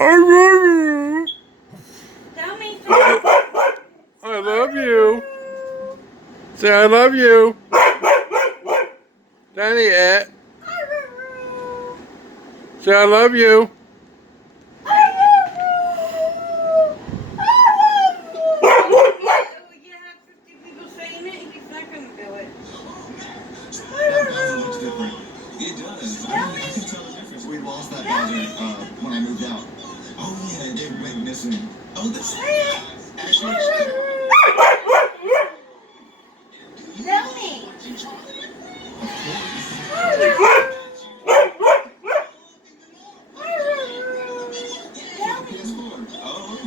I love you. Tell me. I love you. Say I love you. Danny, say I love you. You have 50 people saying it, he's not going to do it. That Bowser looks different. It does. I can tell the difference. We lost that Bowser when I moved out. Oh yeah, they went missing. Oh, this. Actually, Tell me. Tell me. oh,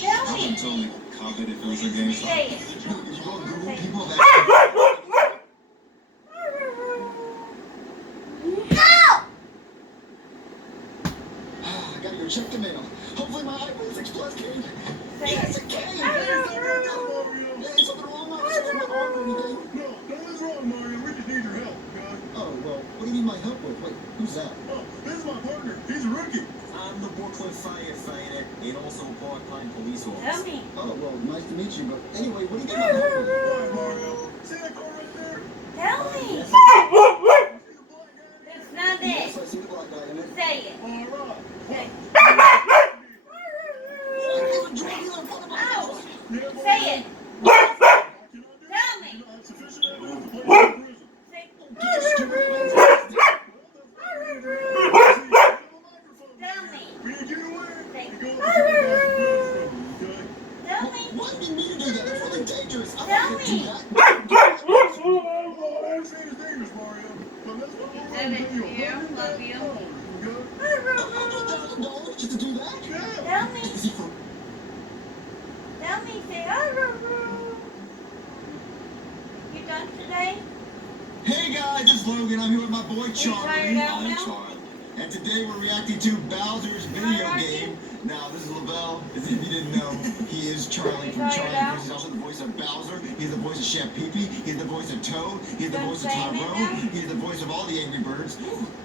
Tell I me. would totally cop it if it was a game. Say it. You go on Google, Say people it. that. No! I gotta go check the mail. Hopefully my iPhone 6 Plus came. Say Yes, it. it came. Is something wrong? Is something wrong or anything? No, nothing's wrong, Mario. We just need your help, okay? Oh, well, what do you need my help with? Wait, who's that? Oh, this is my partner. He's a rookie. I'm the Brooklyn firefighter and also part-time police Tell officer. me. Oh, well, nice to meet you, but anyway, what do you need my help with? All right, Mario. See that car right there? Tell me. Yes, See the black guy in it? That's not yes, it. I see the black guy in it. Say it. All right. Say it. There's a drug dealer in front of my house. Yeah, Mario. Say it. What can I do? Tell me. You don't have sufficient evidence to place you in prison. Say Get your stupid hands Well, off. that's what we're gonna do. See, you have a microphone Tell here. me. When you get away, Say- you go up to the guy and grab from him, okay? Tell me. Why do you need to do that? That's really dangerous. I Tell don't me. do that. Well, I understand his name is Mario, but let's go over Said and it pay you to you. Love you. $100,000 just to do that? Yeah. Tell me. Is he for Tell me. Say You done today? Hey guys, it's Logan. I'm here with my boy Charlie. tired out I'm now? Charlie. And today we're reacting to Bowser's video Hi, game. Now, this is Lavelle. If you didn't know, he is Charlie from tired Charlie out? Friends. He's also the voice of Bowser. He's the voice of Chef Pee-Pee. He's the voice of Toad. He's the Done voice of saying it Tyrone. now? He's the voice of all the Angry Birds.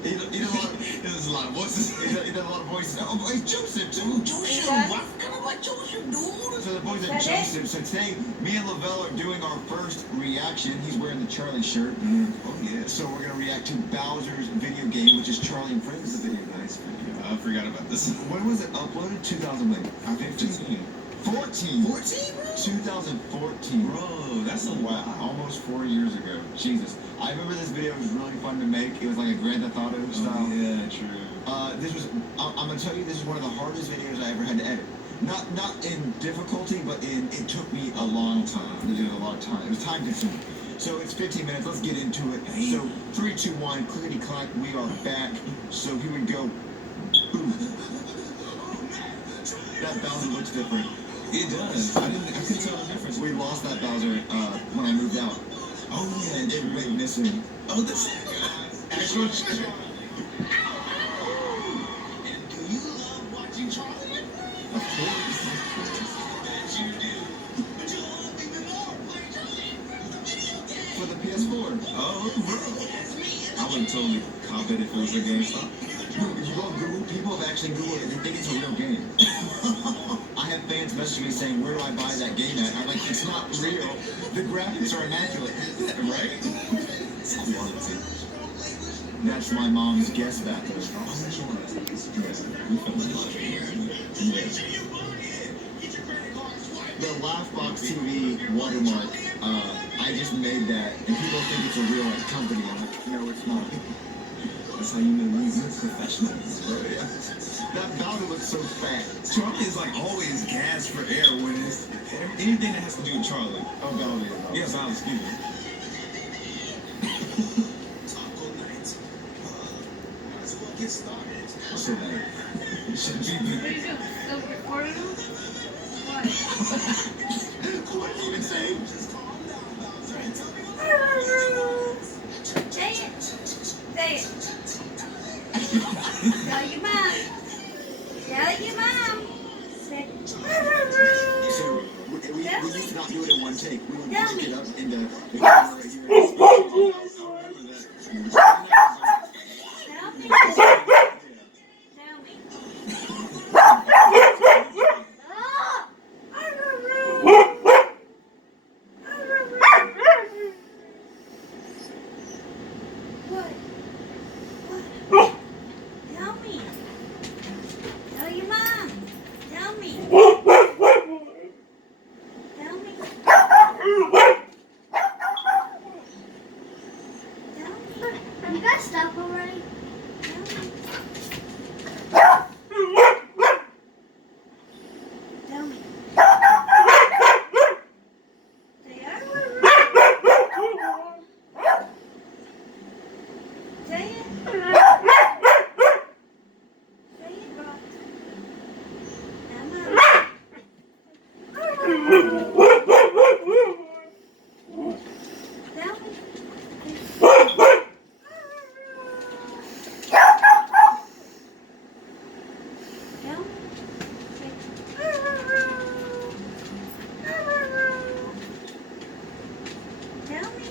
He does a lot of voices. He does a lot of voices. Oh, he's Joseph too. Joseph. done? I forgot about Joseph, dude. So the voice of Is that it? Joseph. So today, me and Lavelle are doing our first reaction. He's wearing the Charlie shirt. Oh yeah. So we're gonna react to Bowser's video game, which is Charlie and Friends. The video, nice video. I forgot about this. When was it uploaded? 2015. 14. 14, bro? 2014. Bro, that's a Wow, lot. almost 4 years ago. Jesus. I remember this video was really fun to make. It was like a Grand Theft Auto style. Oh, yeah, true. I'm gonna tell you, this is one of the hardest videos I ever had to edit. Not in difficulty, but it took me a long time. It did a lot of time. It was time consuming. So it's 15 minutes. Let's get into it. So 3, 2, 1, clickety clack. We are back. So here we go. Boom. That Bowser looks different. It does. I couldn't tell the difference. We lost that Bowser when I moved out. Oh, yeah, It went missing. Oh, this. Actually, And do you love watching Charlie? of course. That you do. But you love even more playing Charlie and Friends, the video game. For the PS4. Oh, bro. I would totally cop it if it was a GameStop. If you go on Google, people have actually Googled it. They think it's a real game. I have fans messaging me saying, where do I buy that game at? I'm like, it's not real. The graphics are immaculate. Right? It's quality. That's my mom's guest bathroom. The Laughbox TV watermark, I just made that, and people think it's a real company. I'm like, no, it's not. That's how you know you're professional. Yeah. That Bowser looks so fat. Charlie is like always gas for air when it's anything that has to do with Charlie. Oh, Bowser. Yeah, Val, excuse me. Get started. So that it should be What are you doing? Still recording them? What? what do you even say? Say it. Say it. Tell your mom. Tell your mom. Say So we used to not do it in one take. We would Tell break me. it up into the camera right here. Tell me. Tell me. guys stop already? Tell me. They are. Say it. Say it, bro. Tell me. Tell me. Tell me.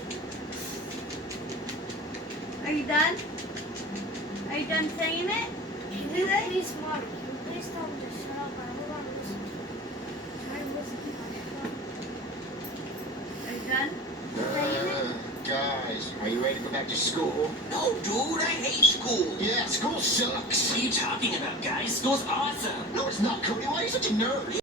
Are you done? Are you done saying it? Please, please, Mom, please tell me to shut up. I don't want to listen to you. I listen to my show. Are you done? Guys, are you ready to go back to school? No, dude, I hate school. Yeah, school sucks. What are you talking about, guys? School's awesome. No, it's not, Cody. Why are you such a nerd?